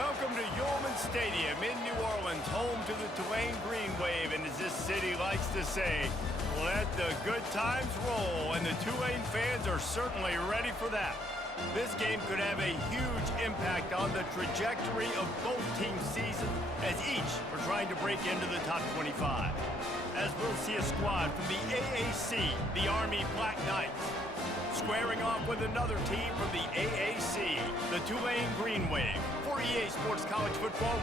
Welcome to Yulman Stadium in New Orleans, home to the Tulane Green Wave, and as this city likes to say, let the good times roll, and the Tulane fans are certainly ready for that. This game could have a huge impact on the trajectory of both teams' seasons, as each are trying to break into the top 25. As we'll see a squad from the AAC, the Army Black Knights, squaring off with another team from the AAC, the Tulane Green Wave. For EA Sports College Football.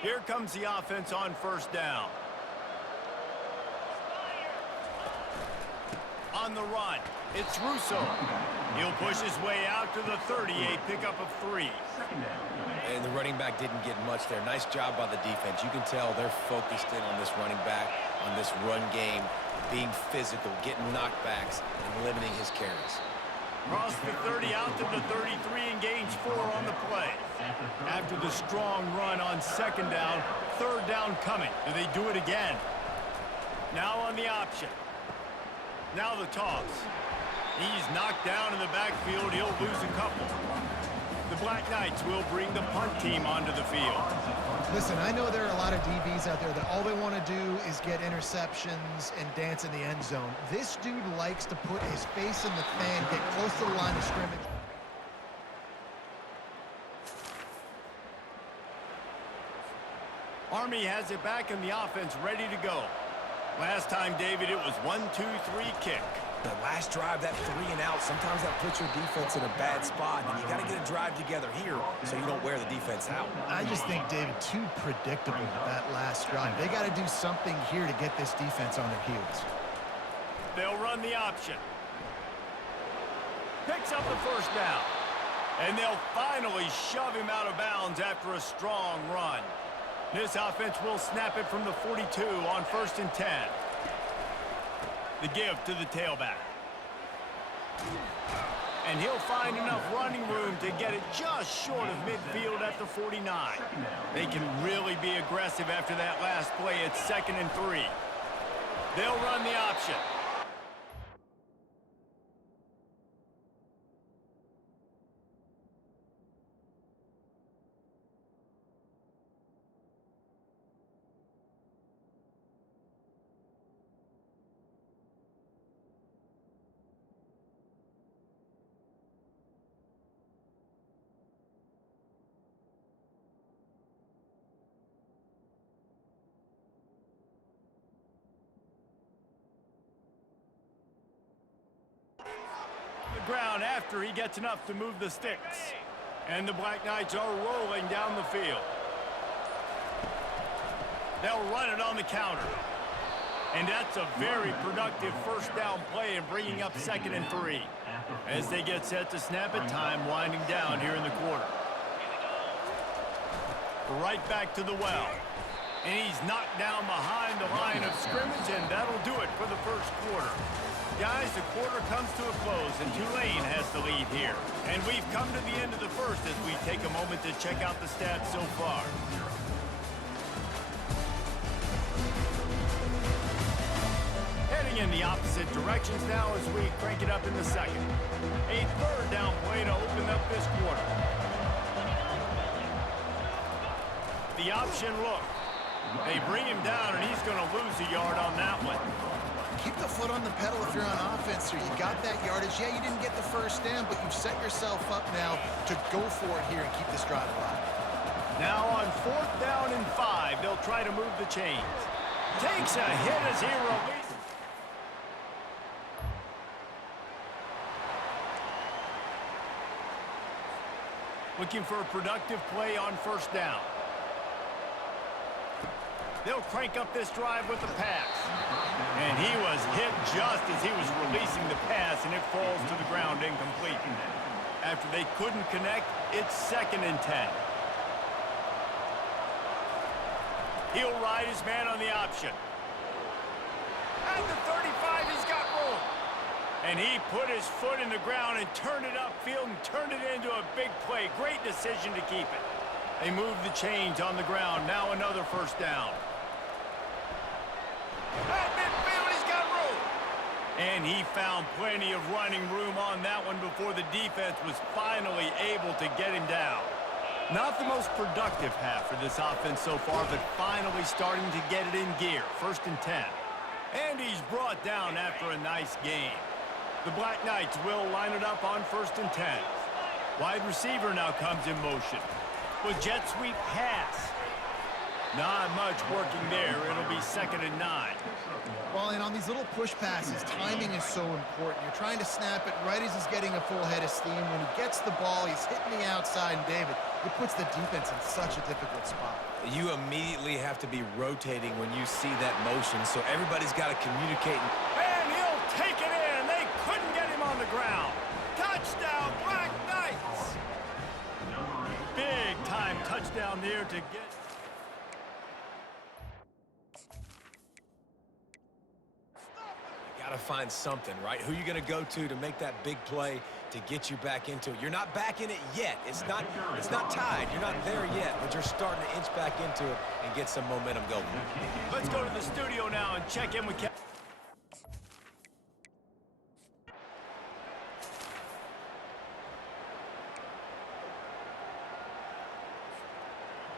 Here comes the offense on first down. On the run, it's Russo. He'll push his way out to the 38, pickup of 3. And the running back didn't get much there. Nice job by the defense. You can tell they're focused in on this running back, on this run game, being physical, getting knockbacks, and limiting his carries. Cross the 30 out to the 33 and gains 4 on the play. After the strong run on second down, third down coming. Do they do it again? Now on the option. Now the toss. He's knocked down in the backfield. He'll lose a couple. The Black Knights will bring the punt team onto the field. Listen, I know there are a lot of DBs out there that all they want to do is get interceptions and dance in the end zone. This dude likes to put his face in the fan, get close to the line of scrimmage. Army has it back in the offense, ready to go. Last time, David, it was 1-2-3 kick. The last drive, that 3 and out, sometimes that puts your defense in a bad spot, and you got to get a drive together here so you don't wear the defense out. I just think, David, too predictable that last drive. They got to do something here to get this defense on their heels. They'll run the option. Picks up the first down. And they'll finally shove him out of bounds after a strong run. This offense will snap it from the 42 on 1st and 10. The give to the tailback. And he'll find enough running room to get it just short of midfield at the 49. They can really be aggressive after that last play. It's 2nd and 3. They'll run the option. Ground after he gets enough to move the sticks. And the Black Knights are rolling down the field. They'll run it on the counter. And that's a very productive 1st down play and bringing up 2nd and 3. As they get set to snap it, time winding down here in the quarter. Right back to the well. And he's knocked down behind the line of scrimmage, and that'll do it for the 1st quarter. Guys, the quarter comes to a close, and Tulane has the lead here. And we've come to the end of the 1st as we take a moment to check out the stats so far. Heading in the opposite directions now as we crank it up in the 2nd. A 3rd down play to open up this quarter. The option look. They bring him down, and he's going to lose a yard on that one. Keep the foot on the pedal if you're on offense here. You got that yardage. Yeah, you didn't get the 1st down, but you've set yourself up now to go for it here and keep this drive alive. Now on 4th down and 5, they'll try to move the chains. Takes a hit as he releases. Looking for a productive play on 1st down. They'll crank up this drive with the pass. And he was hit just as he was releasing the pass, and it falls to the ground incomplete. After they couldn't connect, it's 2nd and 10. He'll ride his man on the option. At the 35, he's got room. And he put his foot in the ground and turned it upfield and turned it into a big play. Great decision to keep it. They move the chains on the ground. Now another 1st down. At midfield, he's got room. And he found plenty of running room on that one before the defense was finally able to get him down. Not the most productive half for this offense so far, but finally starting to get it in gear. 1st and 10. And he's brought down after a nice game. The Black Knights will line it up on 1st and 10. Wide receiver now comes in motion. With jet sweep pass. Not much working there. It'll be 2nd and 9. Well, and on these little push passes, timing is so important. You're trying to snap it right as he's getting a full head of steam. When he gets the ball, he's hitting the outside, and David, it puts the defense in such a difficult spot. You immediately have to be rotating when you see that motion, so everybody's got to communicate. And he'll take it in. They couldn't get him on the ground. Touchdown, Black Knights! Big time touchdown there to get... Got to find something, right? Who you going to go to make that big play to get you back into it? You're not back in it yet. It's not tied. You're not there yet, but you're starting to inch back into it and get some momentum going. Let's go to the studio now and check in with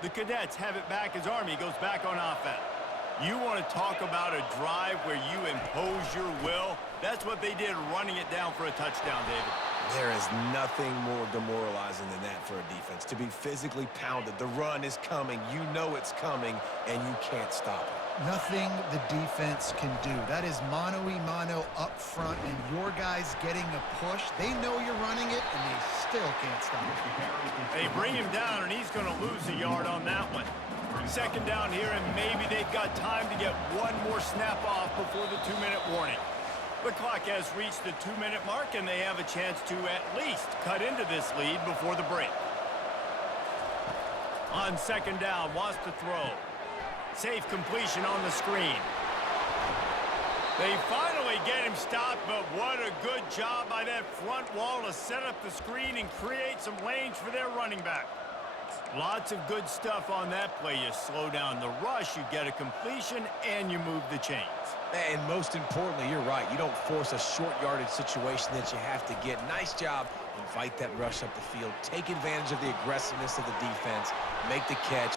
The Cadets have it back as Army goes back on offense. You want to talk about a drive where you impose your will? That's what they did, running it down for a touchdown, David. There is nothing more demoralizing than that for a defense, to be physically pounded. The run is coming. You know it's coming, and you can't stop it. Nothing the defense can do. That is mano-a-mano up front, and your guys getting a push. They know you're running it, and they still can't stop it. They bring him down, and he's going to lose a yard on that one. 2nd down here, and maybe they've got time to get one more snap off before the 2-minute warning. The clock has reached the 2-minute mark, and they have a chance to at least cut into this lead before the break. On second down, wants to throw. Safe completion on the screen. They finally get him stopped, but what a good job by that front wall to set up the screen and create some lanes for their running back. Lots of good stuff on that play. You slow down the rush, you get a completion, and you move the chains. And most importantly, you're right. You don't force a short yardage situation that you have to get. Nice job. Invite that rush up the field. Take advantage of the aggressiveness of the defense. Make the catch.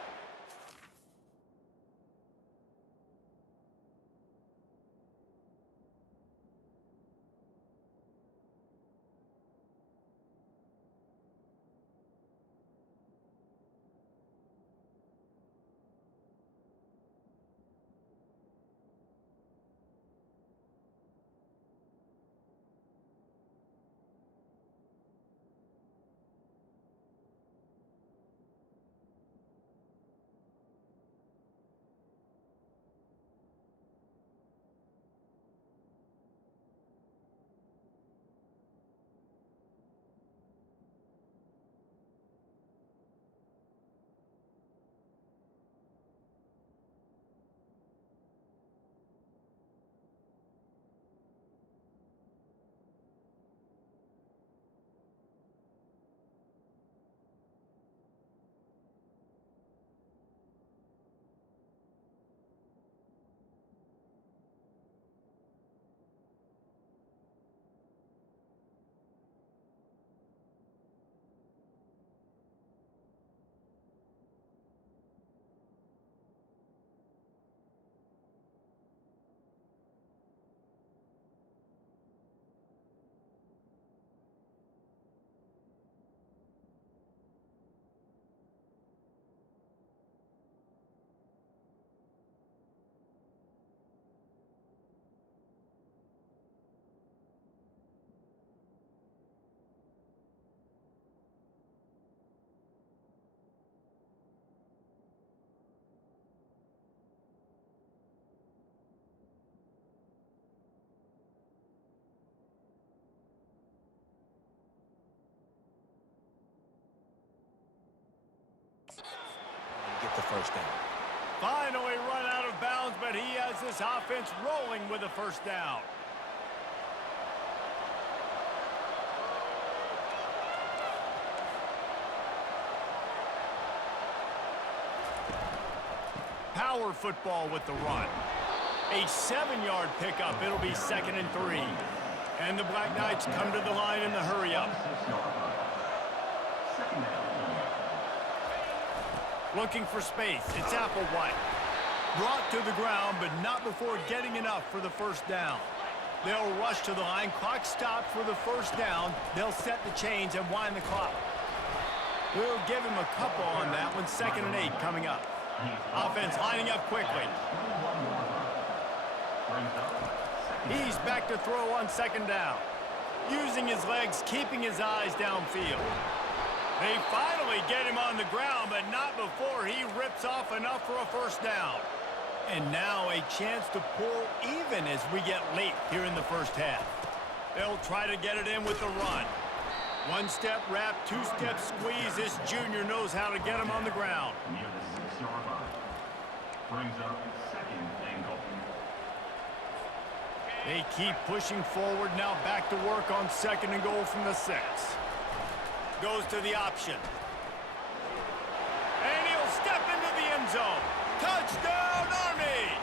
Get the first down. Finally run out of bounds, but he has this offense rolling with a first down. Power football with the run. A 7-yard pickup. It'll be 2nd and 3. And the Black Knights come to the line in the hurry-up. Looking for space. It's Applewhite. Brought to the ground, but not before getting enough for the first down. They'll rush to the line. Clock stopped for the first down. They'll set the chains and wind the clock. We'll give him a couple on that one. 2nd and 8 coming up. Offense lining up quickly. He's back to throw on 2nd down. Using his legs, keeping his eyes downfield. They finally get him on the ground, but not before he rips off enough for a first down. And now a chance to pull even as we get late here in the first half. They'll try to get it in with the run. 1-step wrap, 2-step squeeze. This junior knows how to get him on the ground. Near the 6-yard line. Brings up 2nd and goal. They keep pushing forward. Now back to work on 2nd and goal from the 6. Goes to the option. And he'll step into the end zone. Touchdown, Army!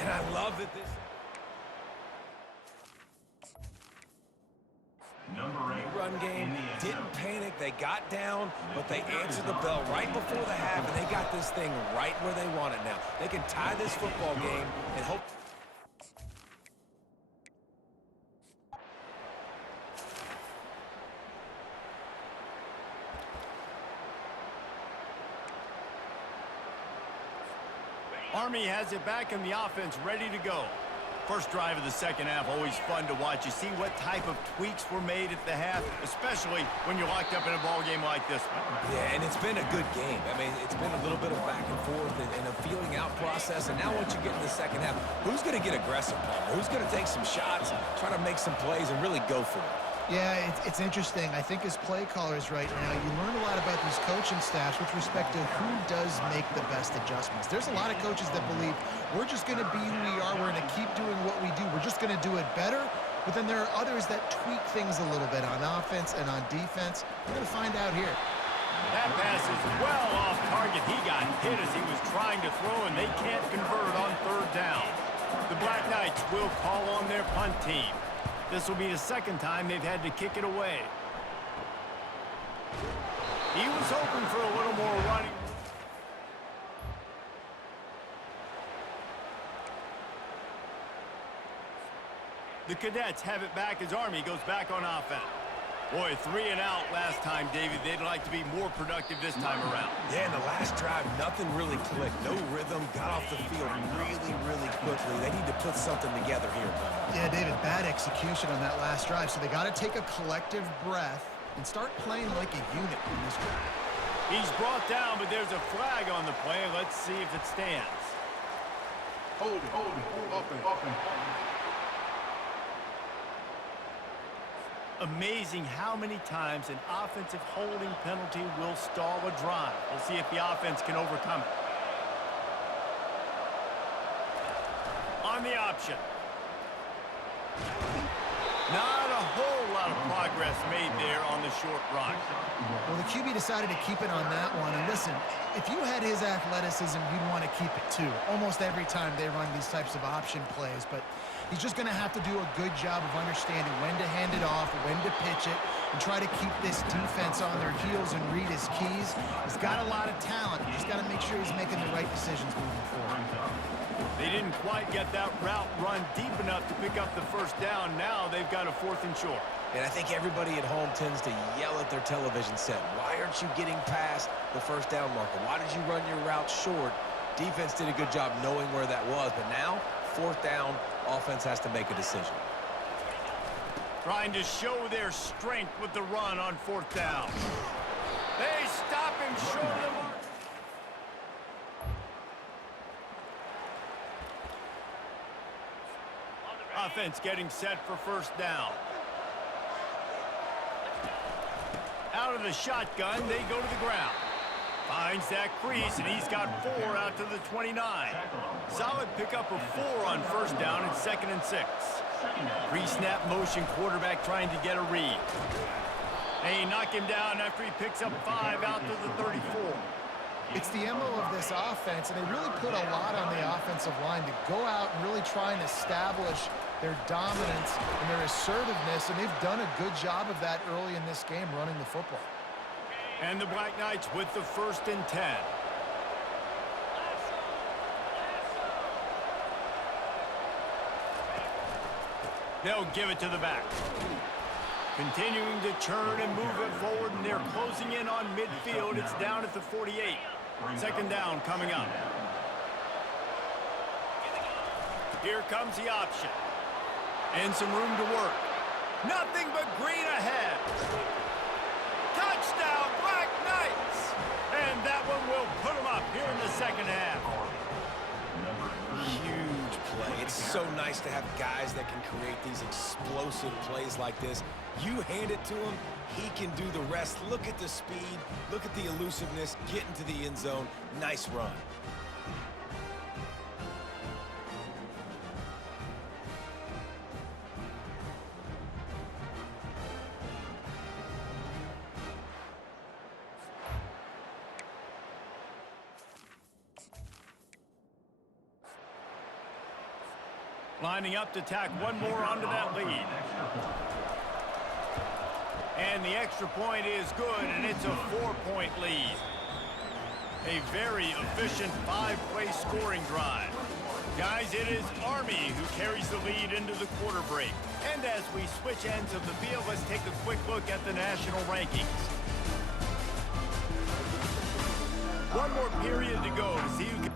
And I love that this Number 8 run game didn't panic. They got down, but they answered the bell right before the half, and they got this thing right where they want it now. They can tie this football game and hope. Army has it back in the offense, ready to go. First drive of the second half, always fun to watch. You see what type of tweaks were made at the half, especially when you're locked up in a ball game like this one. Yeah, and it's been a good game. I mean, it's been a little bit of back and forth and a feeling out process. And now once you get in the second half, who's going to get aggressive, Palmer? Who's going to take some shots, try to make some plays, and really go for it? Yeah, it's interesting. I think as play callers right now, you learn a lot about these coaching staffs with respect to who does make the best adjustments. There's a lot of coaches that believe we're just going to be who we are. We're going to keep doing what we do. We're just going to do it better. But then there are others that tweak things a little bit on offense and on defense. We're going to find out here. That pass is well off target. He got hit as he was trying to throw, and they can't convert on third down. The Black Knights will call on their punt team. This will be the second time they've had to kick it away. He was hoping for a little more running. The Cadets have it back as Army goes back on offense. Boy, 3 and out last time, David. They'd like to be more productive this time around. Yeah, in the last drive, nothing really clicked. No rhythm, got off the field really quickly. They need to put something together here. Yeah, David, bad execution on that last drive. So they got to take a collective breath and start playing like a unit in this drive. He's brought down, but there's a flag on the play. Let's see if it stands. Hold it, up and. Amazing how many times an offensive holding penalty will stall a drive. We'll see if the offense can overcome it. On the option. Not a whole lot of progress made there on the short run. Well, the QB decided to keep it on that one. And listen, if you had his athleticism, you'd want to keep it too. Almost every time they run these types of option plays. But he's just going to have to do a good job of understanding when to hand it off, when to pitch it, and try to keep this defense on their heels and read his keys. He's got a lot of talent. You just got to make sure he's making the right decisions moving forward. They didn't quite get that route run deep enough to pick up the first down. Now they've got a 4th and short. And I think everybody at home tends to yell at their television set. Why aren't you getting past the first down marker? Why did you run your route short? Defense did a good job knowing where that was, but now, 4th down, offense has to make a decision. Trying to show their strength with the run on 4th down. They stop him short of the mark. Offense getting set for first down. Out of the shotgun, they go to the ground. Finds that crease, and he's got 4 out to the 29. Solid pickup of 4 on first down and 2nd and 6. Pre-snap motion, quarterback trying to get a read. They knock him down after he picks up 5 out to the 34. It's the MO of this offense, and they really put a lot on the offensive line to go out and really try and establish their dominance and their assertiveness, and they've done a good job of that early in this game running the football. And the Black Knights with the 1st and 10. They'll give it to the back. Continuing to churn and move it forward, and they're closing in on midfield. It's down at the 48. 2nd down coming up. Here comes the option. And some room to work. Nothing but green ahead. Touchdown, Black Knights! And that one will put them up here in the second half. Huge play. It's so nice to have guys that can create these explosive plays like this. You hand it to him, he can do the rest. Look at the speed, look at the elusiveness, get into the end zone. Nice run. Lining up to tack one more onto that lead. And the extra point is good, and it's a 4-point lead. A very efficient 5-play scoring drive. Guys, it is Army who carries the lead into the quarter break. And as we switch ends of the field, let's take a quick look at the national rankings. One more period to go to see who can...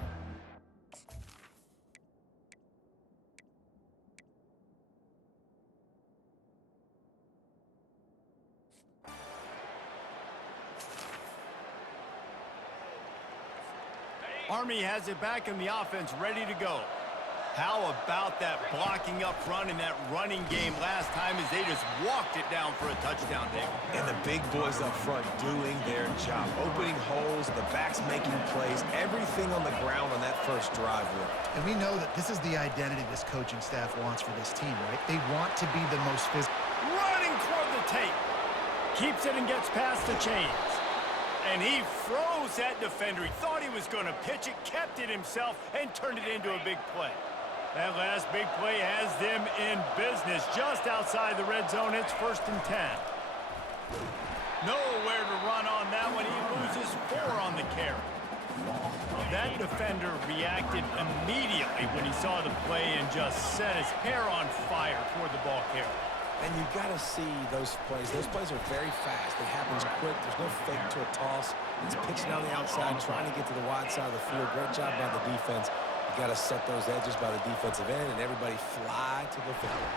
Army has it back in the offense, ready to go. How about that blocking up front in that running game last time as they just walked it down for a touchdown, David? And the big boys up front doing their job, opening holes, the backs making plays, everything on the ground on that first drive worked. And we know that this is the identity this coaching staff wants for this team, right? They want to be the most physical. Running toward the tape. Keeps it and gets past the chains. And he froze that defender. He thought he was going to pitch it, kept it himself, and turned it into a big play. That last big play has them in business just outside the red zone. It's 1st and 10. Nowhere to run on that one. He loses 4 on the carry. That defender reacted immediately when he saw the play and just set his hair on fire toward the ball carrier. And you got to see those plays. Those plays are very fast. It happens quick. There's no fake to a toss. It's pitching on the outside, trying to get to the wide side of the field. Great job by the defense. You got to set those edges by the defensive end, and everybody fly to the football.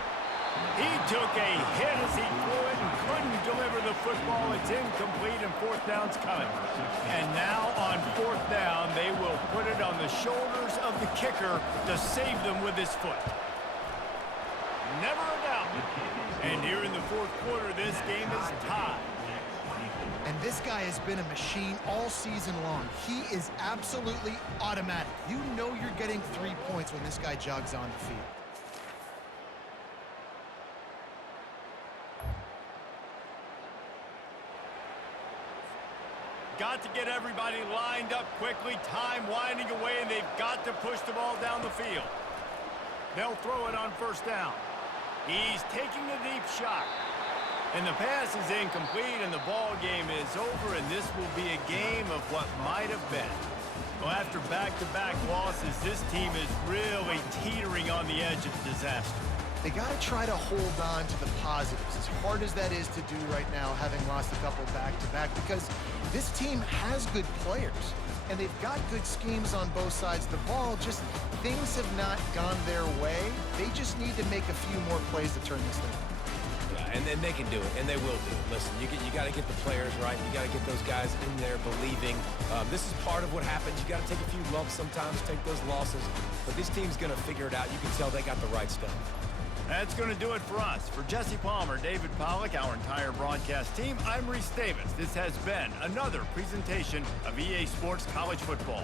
He took a hit as he threw it and couldn't deliver the football. It's incomplete, and 4th down's coming. And now on 4th down, they will put it on the shoulders of the kicker to save them with his foot. Never a doubt. And here in the 4th quarter, this game is tied. And this guy has been a machine all season long. He is absolutely automatic. You know you're getting 3 points when this guy jogs on the field. Got to get everybody lined up quickly. Time winding away, and they've got to push the ball down the field. They'll throw it on 1st down. He's taking a deep shot. And the pass is incomplete, and the ball game is over, and this will be a game of what might have been. Well, after back-to-back losses, this team is really teetering on the edge of disaster. They got to try to hold on to the positives, as hard as that is to do right now, having lost a couple back-to-back, because this team has good players, and they've got good schemes on both sides of the ball. Just things have not gone their way. They just need to make a few more plays to turn this thing on. And then they can do it, and they will do it. Listen, you got to get the players right. You got to get those guys in there believing. This is part of what happens. You got to take a few lumps sometimes, take those losses. But this team's going to figure it out. You can tell they got the right stuff. That's going to do it for us. For Jesse Palmer, David Pollack, our entire broadcast team, I'm Reese Davis. This has been another presentation of EA Sports College Football.